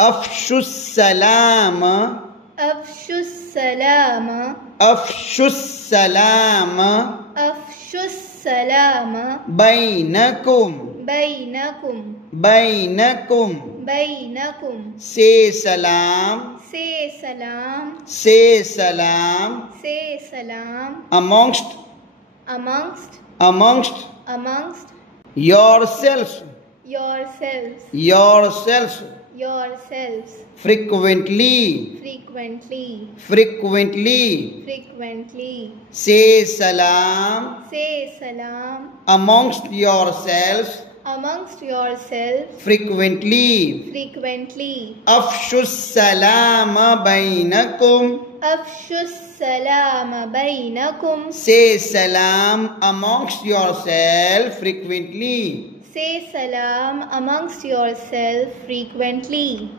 Afshus salam. Afshus salam. Afshus salam. Afshus salam. Bainakum. Bainakum. Bainakum. Bainakum. Say salam. Say salam. Say salam. Say salam. Amongst Amongst yourselves. yourselves. Yourselves. Yourselves. Frequently. Frequently. Frequently. Frequently. Say salam. Say salam. Amongst yourselves. Amongst yourselves. Frequently. Frequently. Afshus salam bainakum. Afshus salam bainakum. Say salam amongst yourselves frequently. Say salam amongst yourselves frequently.